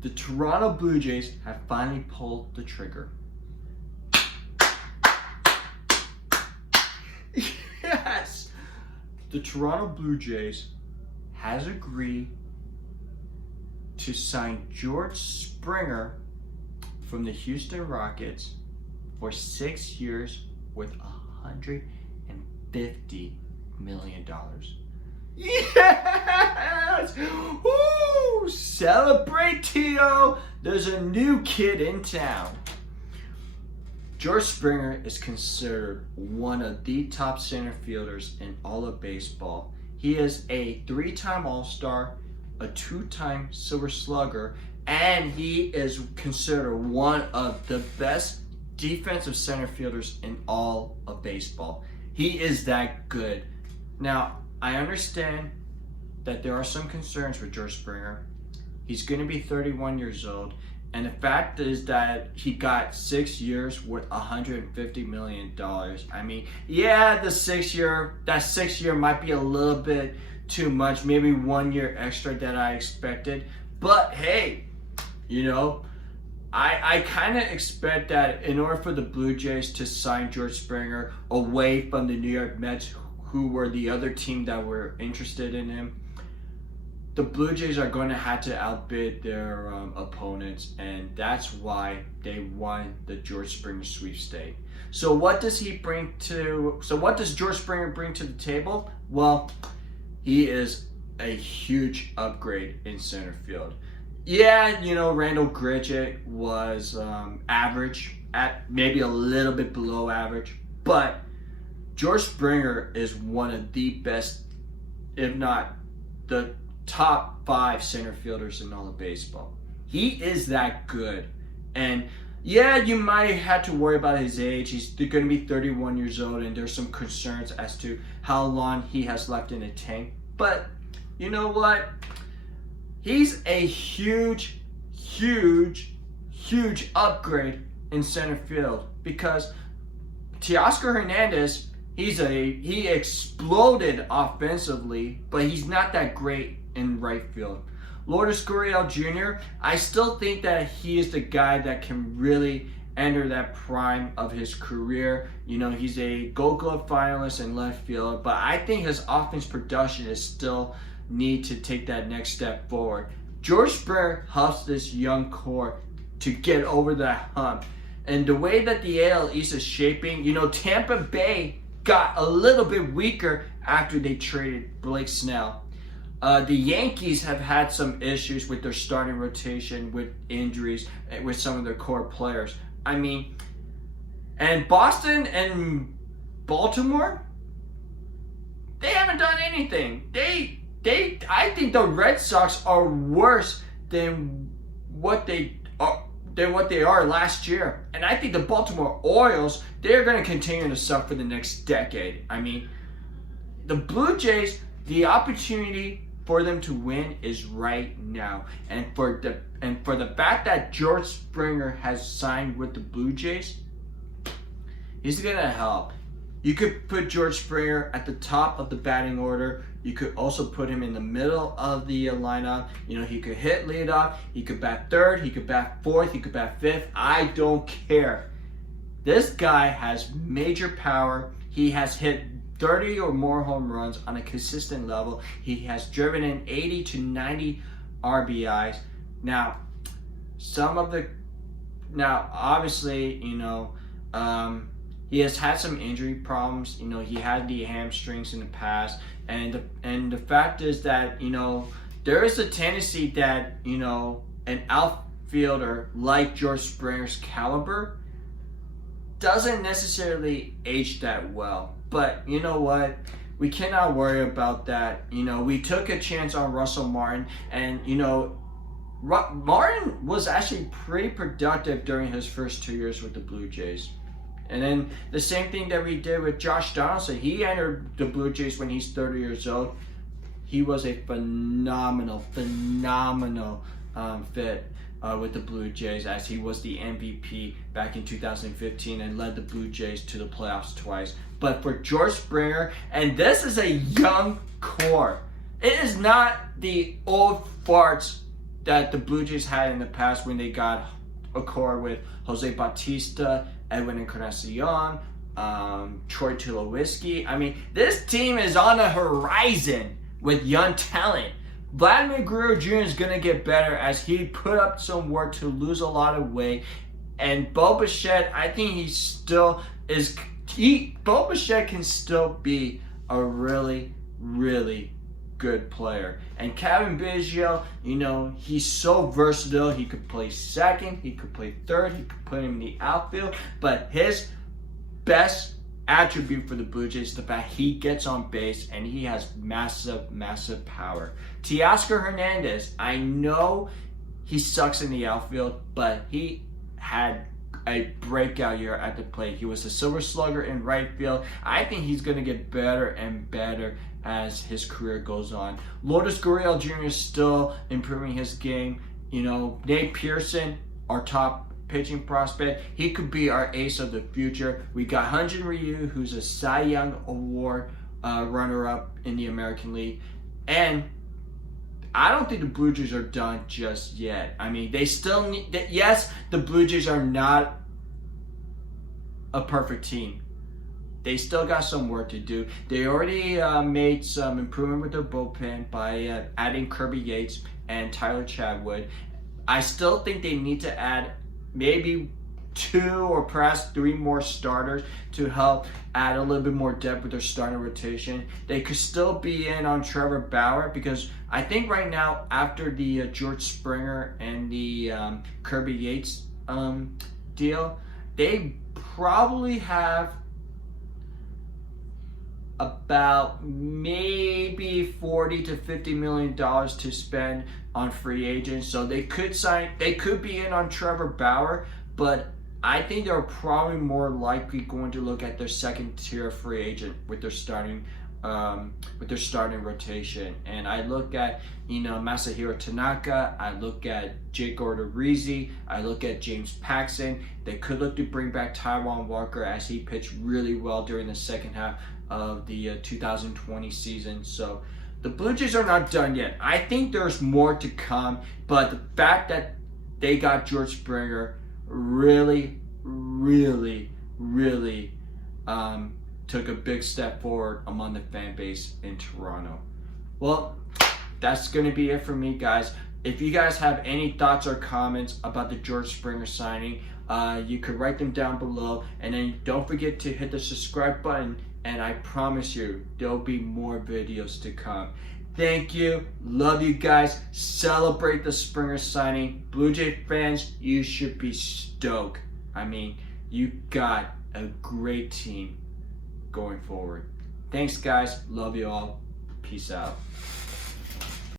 The Toronto Blue Jays have finally pulled the trigger. Yes! The Toronto Blue Jays has agreed to sign George Springer from the Houston Rockets for 6 years with $150 million. Yes! Woo! Celebrate, Tito! There's a new kid in town. George Springer is considered one of the top center fielders in all of baseball. He is a 3-time All-Star, a 2-time Silver Slugger, and he is considered one of the best defensive center fielders in all of baseball. He is that good. Now, I understand that there are some concerns with George Springer. He's going to be 31 years old. And the fact is that he got 6 years with $150 million. I mean, yeah, that 6 year might be a little bit too much. Maybe 1 year extra that I expected. But hey, you know, I kind of expect that in order for the Blue Jays to sign George Springer away from the New York Mets, who were the other team that were interested in him, the Blue Jays are going to have to outbid their opponents, and that's why they won the George Springer sweepstake. So what does George Springer bring to the table? Well, he is a huge upgrade in center field. Yeah, you know, Randall Grichuk was average, at maybe a little bit below average, but George Springer is one of the best, if not the top 5 center fielders in all of baseball. He is that good. And yeah, you might have to worry about his age. He's going to be 31 years old, and there's some concerns as to how long he has left in the tank. But you know what? He's a huge upgrade in center field, because Teoscar Hernandez, he exploded offensively, but he's not that great in right field. Lourdes Gurriel Jr., I still think that he is the guy that can really enter that prime of his career. You know, he's a Gold Glove finalist in left field, but I think his offense production is still need to take that next step forward. George Springer helps this young core to get over that hump. And the way that the AL East is shaping, you know, Tampa Bay got a little bit weaker after they traded Blake Snell. The Yankees have had some issues with their starting rotation, with injuries, with some of their core players. I mean, and Boston and Baltimore, they haven't done anything. I think the Red Sox are worse than what they are last year. And I think the Baltimore Orioles, they're going to continue to suck for the next decade. I mean, the Blue Jays, the opportunity for them to win is right now. And for the fact that George Springer has signed with the Blue Jays, he's going to help. You could put George Springer at the top of the batting order. You could also put him in the middle of the lineup. You know, he could hit leadoff. He could bat third. He could bat fourth. He could bat fifth. I don't care. This guy has major power. He has hit 30 or more home runs on a consistent level. He has driven in 80 to 90 RBIs. Now, obviously, you know, he has had some injury problems. You know, he had the hamstrings in the past, and the fact is that, you know, there is a tendency that, you know, an outfielder like George Springer's caliber doesn't necessarily age that well. But you know what? We cannot worry about that. You know, we took a chance on Russell Martin, and you know, Martin was actually pretty productive during his first 2 years with the Blue Jays. And then the same thing that we did with Josh Donaldson. He entered the Blue Jays when he's 30 years old. He was a phenomenal fit with the Blue Jays, as he was the MVP back in 2015 and led the Blue Jays to the playoffs twice. But for George Springer, and this is a young core. It is not the old farts that the Blue Jays had in the past when they got a core with Jose Bautista, Edwin Encarnacion, Troy Tulowitzki. I mean, this team is on the horizon with young talent. Vladimir Guerrero Jr. is going to get better as he put up some work to lose a lot of weight. And Bo Bichette, I think Bo Bichette can still be a really, really good player. And Kevin Biggio, you know, he's so versatile. He could play second, he could play third, he could put him in the outfield. But his best attribute for the Blue Jays is the fact he gets on base and he has massive, massive power. Teoscar Hernandez, I know he sucks in the outfield, but he had a breakout year at the plate. He was a Silver Slugger in right field. I think he's going to get better and better as his career goes on. Lourdes Gurriel Jr. is still improving his game. You know, Nate Pearson, our top pitching prospect, he could be our ace of the future. We got Hyun-Jin Ryu, who's a Cy Young Award runner-up in the American League. And I don't think the Blue Jays are done just yet. I mean, they still need, yes, the Blue Jays are not a perfect team. They still got some work to do. They already made some improvement with their bullpen by adding Kirby Yates and Tyler Chadwood. I still think they need to add maybe 2 or perhaps 3 more starters to help add a little bit more depth with their starting rotation. They could still be in on Trevor Bauer because I think right now after the George Springer and the Kirby Yates deal, they probably have about maybe $40 to $50 million to spend on free agents. So they could be in on Trevor Bauer, but I think they're probably more likely going to look at their second tier free agent with their starting rotation. And I look at, you know, Masahiro Tanaka, I look at Jake Odorizzi, I look at James Paxton. They could look to bring back Taijuan Walker as he pitched really well during the second half of the 2020 season. So the Blue Jays are not done yet. I think there's more to come, but the fact that they got George Springer really, really, really took a big step forward among the fan base in Toronto. Well, that's going to be it for me, guys. If you guys have any thoughts or comments about the George Springer signing, you could write them down below. And then don't forget to hit the subscribe button, and I promise you, there'll be more videos to come. Thank you. Love you guys. Celebrate the Springer signing. Blue Jay fans, you should be stoked. I mean, you got a great team going forward. Thanks, guys. Love you all. Peace out.